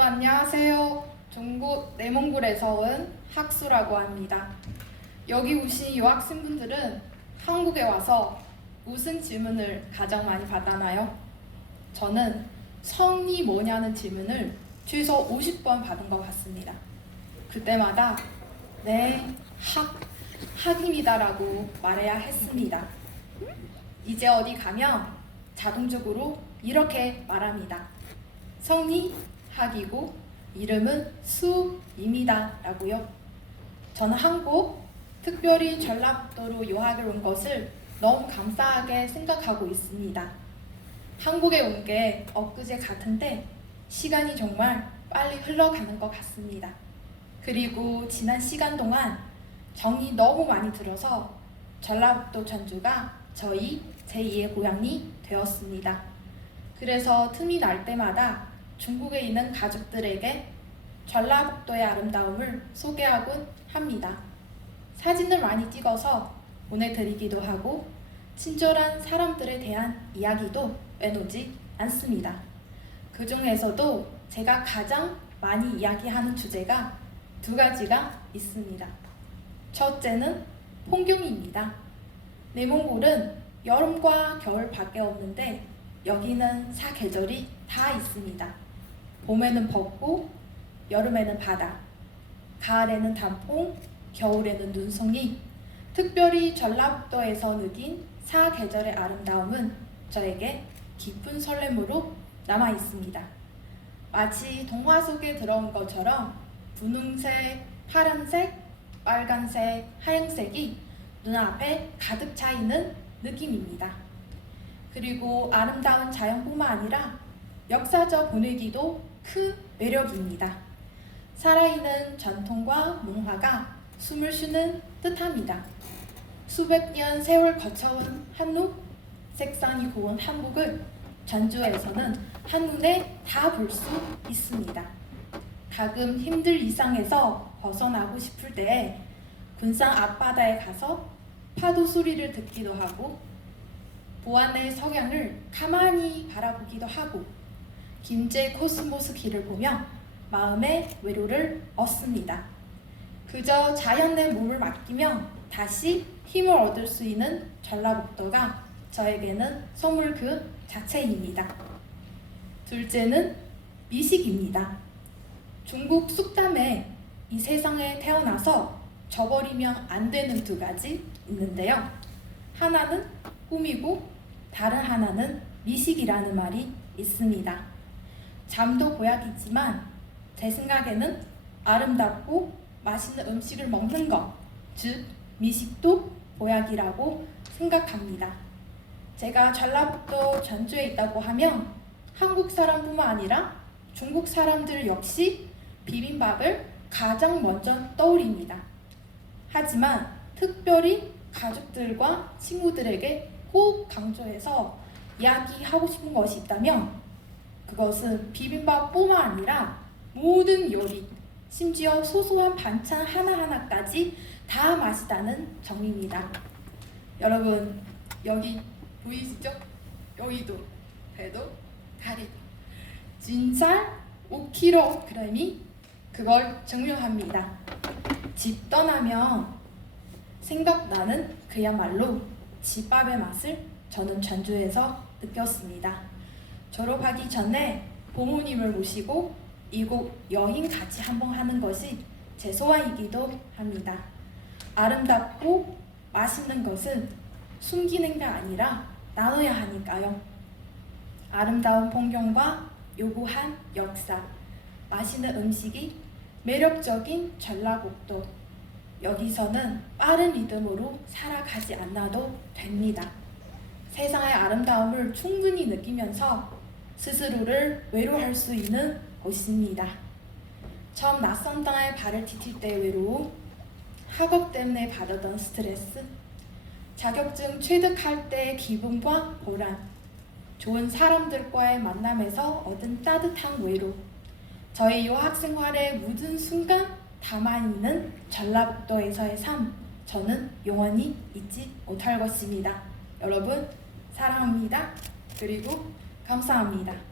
여러분 안녕하세요. 중국 내몽골에서 온 학수라고 합니다. 여기 오신 유학생분들은 한국에 와서 무슨 질문을 가장 많이 받았나요? 저는 성이 뭐냐는 질문을 최소 50번 받은 것 같습니다. 그때마다 네, 학, 학입니다라고 말해야 했습니다. 이제 어디 가면 자동적으로 이렇게 말합니다. 성이 학이고 이름은 수입니다. 라고요. 저는 한국, 특별히 전라도로 유학을 온 것을 너무 감사하게 생각하고 있습니다. 한국에 온 게 엊그제 같은데 시간이 정말 빨리 흘러가는 것 같습니다. 그리고 지난 시간 동안 정이 너무 많이 들어서 전라도 전주가 저희 제2의 고향이 되었습니다. 그래서 틈이 날 때마다 중국에 있는 가족들에게 전라북도의 아름다움을 소개하곤 합니다. 사진을 많이 찍어서 보내드리기도 하고 친절한 사람들에 대한 이야기도 빼놓지 않습니다. 그 중에서도 제가 가장 많이 이야기하는 주제가 두 가지가 있습니다. 첫째는 풍경입니다. 내몽골은 여름과 겨울밖에 없는데 여기는 사계절이 다 있습니다. 봄에는 벚꽃, 여름에는 바다, 가을에는 단풍, 겨울에는 눈송이. 특별히 전라북도에서 느낀 사계절의 아름다움은 저에게 깊은 설렘으로 남아 있습니다. 마치 동화 속에 들어온 것처럼 분홍색, 파란색, 빨간색, 하얀색이 눈앞에 가득 차 있는 느낌입니다. 그리고 아름다운 자연뿐만 아니라 역사적 분위기도 큰 매력입니다. 살아있는 전통과 문화가 숨을 쉬는 듯합니다. 수백 년 세월 거쳐온 한옥, 색상이 고운 한복을 전주에서는 한눈에 다 볼 수 있습니다. 가끔 힘들 이상에서 벗어나고 싶을 때에 군산 앞바다에 가서 파도 소리를 듣기도 하고 보안의 석양을 가만히 바라보기도 하고 김제 코스모스 길을 보며 마음의 외로를 얻습니다. 그저 자연의 몸을 맡기며 다시 힘을 얻을 수 있는 전라북도가 저에게는 선물 그 자체입니다. 둘째는 미식입니다. 중국 숙담에 이 세상에 태어나서 저버리면 안 되는 두 가지 있는데요. 하나는 꿈이고 다른 하나는 미식이라는 말이 있습니다. 잠도 보약이지만 제 생각에는 아름답고 맛있는 음식을 먹는 것, 즉 미식도 보약이라고 생각합니다. 제가 전라북도 전주에 있다고 하면 한국 사람뿐만 아니라 중국 사람들 역시 비빔밥을 가장 먼저 떠올립니다. 하지만 특별히 가족들과 친구들에게 꼭 강조해서 이야기하고 싶은 것이 있다면 그것은 비빔밥뿐만 아니라 모든 요리, 심지어 소소한 반찬 하나하나까지 다 맛있다는 점입니다. 여러분, 여기 보이시죠? 여기도, 배도, 다리도. 진짜 5kg이 그걸 증명합니다. 집 떠나면 생각나는 그야말로 집밥의 맛을 저는 전주에서 느꼈습니다. 졸업하기 전에 부모님을 모시고 이곳 여행 같이 한번 하는 것이 제 소원이기도 합니다. 아름답고 맛있는 것은 숨기는 게 아니라 나눠야 하니까요. 아름다운 풍경과 요구한 역사, 맛있는 음식이 매력적인 전라북도. 여기서는 빠른 리듬으로 살아가지 않아도 됩니다. 세상의 아름다움을 충분히 느끼면서 스스로를 외로할 수 있는 곳입니다. 처음 낯선 땅에 발을 디딜 때 외로움, 학업 때문에 받았던 스트레스, 자격증 취득할 때의 기분과 보람, 좋은 사람들과의 만남에서 얻은 따뜻한 외로, 저희 유학 생활의 모든 순간 담아있는 전라북도에서의 삶, 저는 영원히 잊지 못할 것입니다. 여러분, 사랑합니다. 그리고 감사합니다.